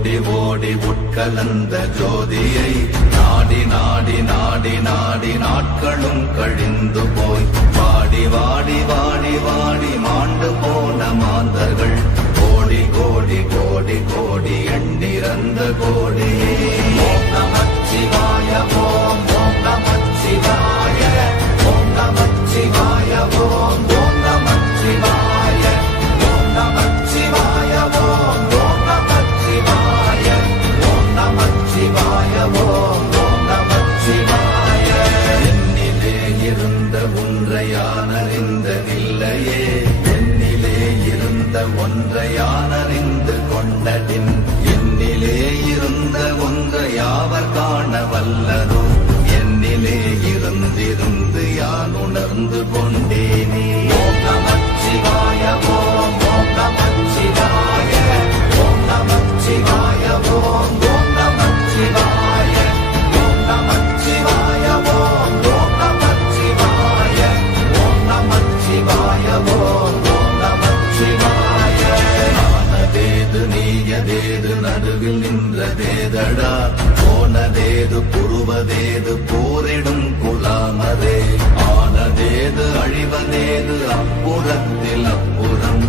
ஓடி ஓடி உட்கலந்த ஜோதியை நாடி நாடி நாடி நாடி நாட்களும் கழிந்து போய் வாடி வாடி வாடி வாடி மாண்டு போன மாந்தர்கள் கோடி கோடி கோடி கோடி எண்ணிறந்த கோடியே. ஓம் நமச்சிவாய ஓம் ஓம் நமச்சிவாய ஓம் நமச்சிவாய ஓம் ஓம் நமச்சிவாய ஓம் நமச்சிவாய ஓம் ஓம் நமச்சிவாய ஓம் நமச்சிவாய ஓம் ஓம் நமச்சிவாய. என்னிலே இருந்த ஒன்றை யான் அறிந்ததில்லையே, என்னிலே இருந்த ஒன்றை யான் அறிந்து கொண்டதின் என்னிலே இருந்த ஒன்றை யாவர் காண வல்லதோ, என்னிலே இருந்திருந்து யான் உணர்ந்து கொண்டேனே. ஓம் நமச்சிவாய ஓம் ஓம் நமச்சிவாய ஓம் நமச்சிவாய ஓம் ஓம் நமச்சிவாய ஓம் நமச்சிவாய ஓம் ஓம் நமச்சிவாய ஓம் நமச்சிவாய ஓம் ஓம் நமச்சிவாய. ஆனதேது நீயதேது நடுவில் நின்றதேதடா, போனதேது புருவதேது போரிடும் குலாமரே, ஆனதேது அழிவதேது அப்புறத்தில் அப்புறம்,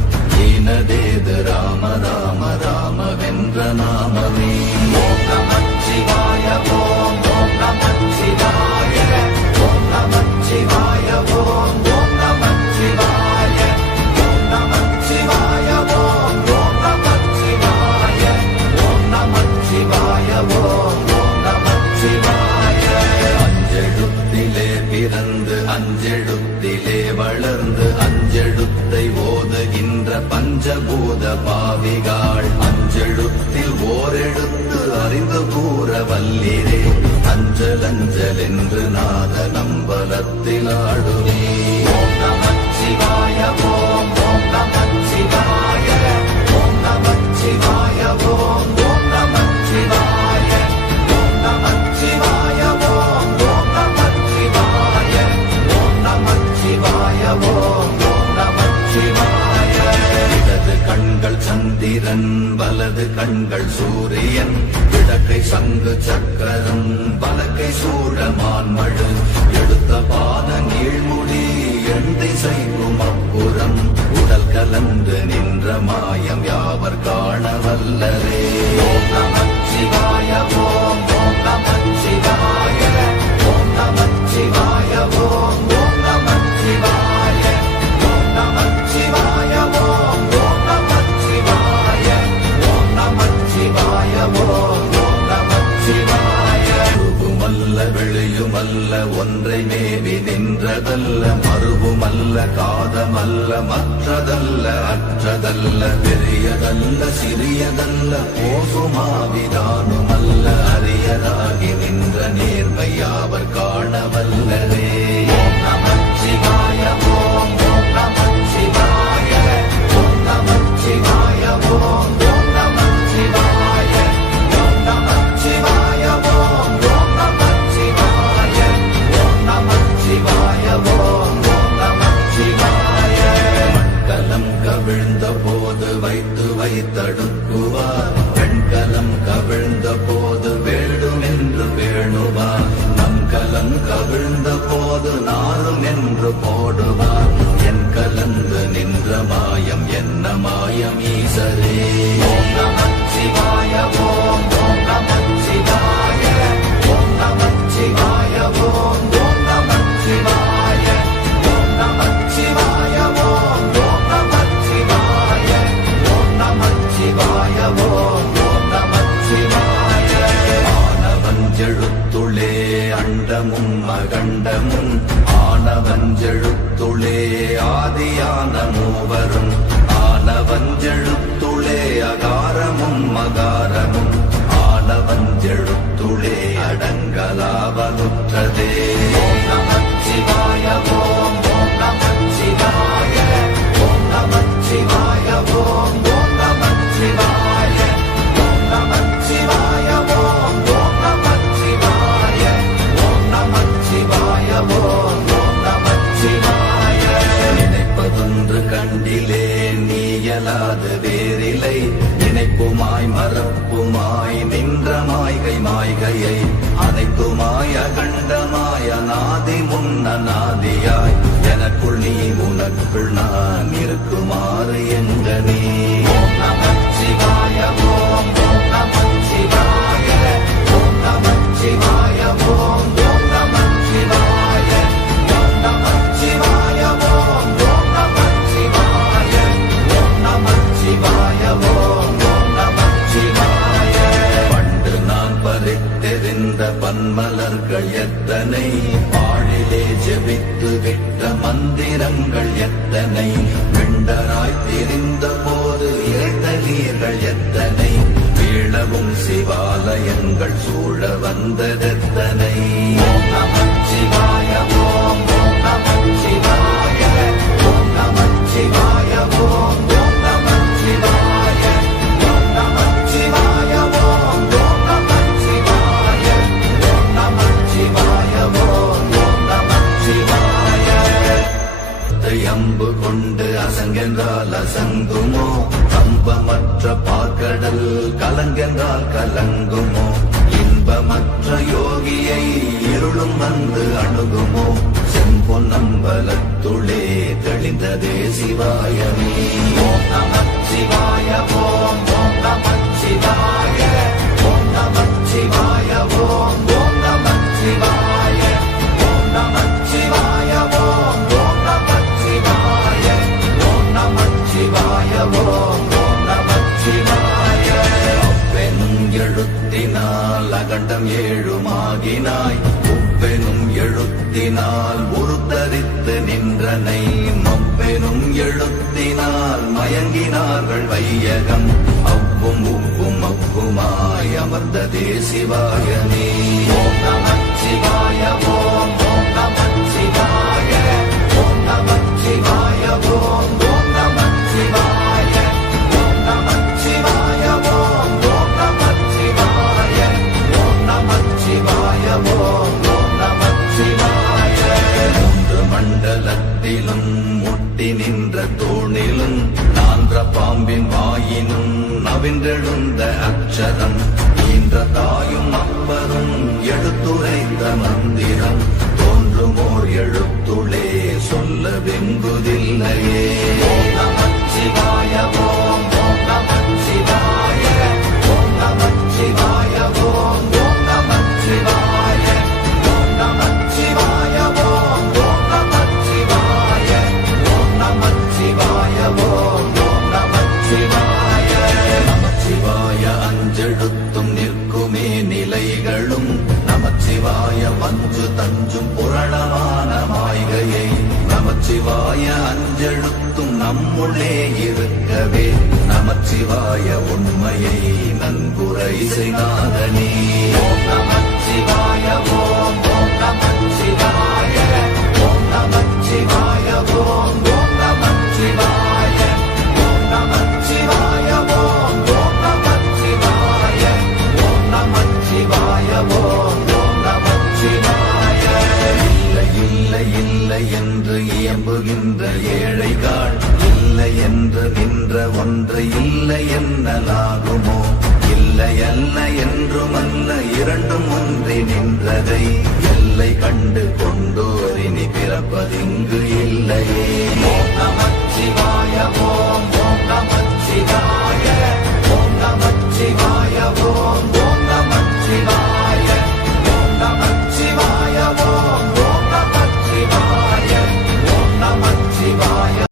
ஈனதேது ராம ராம ராம வென்ற நாமமே. ஓம் நமச்சிவாய ஓம் ஓம் நமச்சிவாய ஓம் நமச்சிவாய ஓம் ஓம் நமச்சிவாய ஓம் நமச்சிவாய ஓம் ஓம் நமச்சிவாய ஓம் நமச்சிவாய ஓம் ஓம் நமச்சிவாய. அஞ்செழுத்திலே பிறந்து அஞ்செழுத்திலே வளர்ந்து அஞ்செழுத்தை ஓதுகின்ற பஞ்சபூத பாவிகாள், அஞ்செழுத்தில் ஓரெழுத்து அறிந்து கூற வல்லிரே, அஞ்சல் அஞ்சல் என்று நாத நம்பலத்தில் ஆடுவே. ஓம் நமச்சிவாய ஓம் ஓம் நமச்சிவாய ஓம் நமச்சிவாய ஓம் ஓம் நமச்சிவாய ஓம் நமச்சிவாய ஓம் ஓம் நமச்சிவாய ஓம் நமச்சிவாய ஓம் ஓம் நமச்சிவாய. இடது கண்கள் சந்திரன் வலது கண்கள் சூரியன், இடக்கை சங்கு சக்கரம் வலக்கை சூழமான் மழு, எடுத்த பாத நீழ்முடி எண் திசைக்கும் அப்புறம், உடல் கலந்து நின்ற மாயம் யாவர் காண வல்லரே. ஓம் நமச்சிவாய ஓம் ஓம் நமச்சிவாய ஓம் நமச்சிவாய ஓம் ஓம் நமச்சிவாய ஓம் நமச்சிவாய ஓம் ஓம் நமச்சிவாய ஓம் நமச்சிவாய ஓம் ஓம் நமச்சிவாய. உருவுமல்ல வெளியுமல்ல ஒன்றை மேவி நின்றதல்ல, மறுவுமல்ல காதமல்ல மற்றதல்ல அற்றதல்ல, பெரியதல்ல சிறியதல்ல போசுமாவிதானுமல்ல, அரியராகி நின்ற நேர்மையாவர் காண வல்லரே. ஓம் நமச்சிவாய ஓம் ஓம் நமச்சிவாய ஓம் நமச்சிவாய ஓம் ஓம் நமச்சிவாய ஓம் நமச்சிவாய ஓம் ஓம் நமச்சிவாய ஓம் நமச்சிவாய ஓம் ஓம் நமச்சிவாய. மண்கலம் கவிழ்ந்த போது வைத்து வைத்தடுக்குவார், பெண்கலம் கவிழ்ந்த போது வேடும் என்று வேணுவார், நம்கலம் கவிழ்ந்த போது நாரும் என்று போடுவார், என் கலந்து நின்ற மாயம் என்ன மாயம் ஈசரே. ஓம் நமச்சிவாய ஓம் ஓம் நமச்சிவாய ஓம் நமச்சிவாய ஓம் ஓம் நமச்சிவாய ஓம் நமச்சிவாய ஓம் ஓம் நமச்சிவாய ஓம் நமச்சிவாய ஓம் ஓம் நமச்சிவாய. ஆனவஞ்செழுத்துளே அண்டமும் அகண்டமும், ஆனவஞ்செழுத்துளே ஆதியான மூவரும், ஆனவஞ்செழுத்துளே அகாரமும் மகாரமும், ஆனவஞ்செழுத்துளே அடங்கலாவலுற்றதே. ஓம் நமச்சிவாய ஓம் ஓம் நமச்சிவாய ஓம் நமச்சிவாய ஓம் ஓம் நமச்சிவாய ஓம் நமச்சிவாய ஓம் ஓம் நமச்சிவாய ஓம் நமச்சிவாய ஓம் ஓம் நமச்சிவாய. நினைப்பதொன்று கண்டிலே நீயலாது வேறில்லை, நினைப்புமாய் மறப்புமாய் மாயையை அனைத்துமாய கண்டமாய நாதி முன்னநாதியாய் எனக்குள் நீ உனக்குள் நான் இருக்குமாறு எங்க நீ ஓம் நமச்சிவாய ஓம் நமச்சிவாய ஓம் நமச்சிவாய ஓம் நமச்சிவாய ஓம் நமச்சிவாய ஓம் நமச்சிவாய ஓம் நமச்சிவாய ஓம் நமச்சிவாய பண்டு நான் பறித்தெறிந்த பன்மலர்கள் எத்தனை பாழிலே ஜெபித்து விட்ட மந்திரங்கள் எத்தனை விண்டராய் திரிந்த போது இறைத்த நீர்கள் எத்தனை வீழவும் சிவாலயங்கள் சூழ வந்ததெத்தனை ஓம் நமச்சிவாய ஓம் நமச்சிவாய ஓம் நமச்சிவாய ஓம் நமச்சிவாய ஓம் நமச்சிவாய ஓம் நமச்சிவாய ஓம் நமச்சிவாய ஓம் நமச்சிவாய அம்பு கொண்டு அசங்கென்றால் அசங்குமோ கம்பமற்ற பார்க்கடல் கலங்கென்றால் கலங்குமோ இன்பமற்ற யோகியை இருளும் வந்து அணுகுமோ செம்பொன்னம்பலத்துளே தெளிந்ததே சிவாயமே ஓம் நமச்சிவாய ஓம் நமச்சிவாய ஓம் நமச்சிவாய ஓம் நமச்சிவாய ஓம் நமச்சிவாய ஓம் நமச்சிவாய ஓம் நமச்சிவாய ஓம் நமச்சிவாய அப்பெனும் எழுத்தினால் அகண்டம் ஏழுமாகினாய் உப்பெனும் எழுத்தினால் உருத்தரித்து நின்றனை மப்பெனும் எழுத்தினால் மயங்கினார்கள் வையகம் அவ்வும் உப்பும் அப்புமாய் அமர்ந்ததே சிவாயமே ஓம் நமச்சிவாய ஓம் நமச்சிவாய ஓம் நமச்சிவாய ஓம் நமச்சிவாய ஓம் நமச்சிவாய ஓம் நமச்சிவாய ஓம் நமச்சிவாய ஓம் நமச்சிவாய மூன்று மண்டலத்திலும் முட்டி நின்ற தூணிலும் நான்ற பாம்பின் வாயினும் நவின்றெழுந்த அக்ஷரம் ஈன்ற தாயும் அப்பரும் எடுத்துரைத்த மந்திரம் தோன்றுமோர் எழுத்துளே சொல்ல வெங்குதில்லையே ஓம் நமச்சிவாய ஓம் நமச்சிவாய ஓம் நமச்சிவாய ஓம் நமச்சிவாய ஓம் நமச்சிவாய ஓம் நமச்சிவாய ஓம் நமச்சிவாய ஓம் நமச்சிவாய நமச்சிவாய அஞ்செழுத்தும் நிற்குமே நிலைகளும் நமச்சிவாய மஞ்சு தஞ்சும் புரணமான மாய்கையை நமச்சிவாய அஞ்செழுத்தும் நம்முள்ளே இருக்கவே நமச்சிவாய உண்மையை நன்குரை செய்நாதனே ஓம் நமச்சிவாய ஓம் நமச்சிவாய ஓம் நமச்சிவாய ஓம் நமச்சிவாய ஓம் நமச்சிவாய ஓம் நமச்சிவாய ஓம் நமச்சிவாய ஓம் நமச்சிவாய இல்லை இல்லை இல்லை என்று இயம்புகின்ற ஏழைகாள் இல்லை என்று நின்ற ஒன்று இல்லை என்னலாம்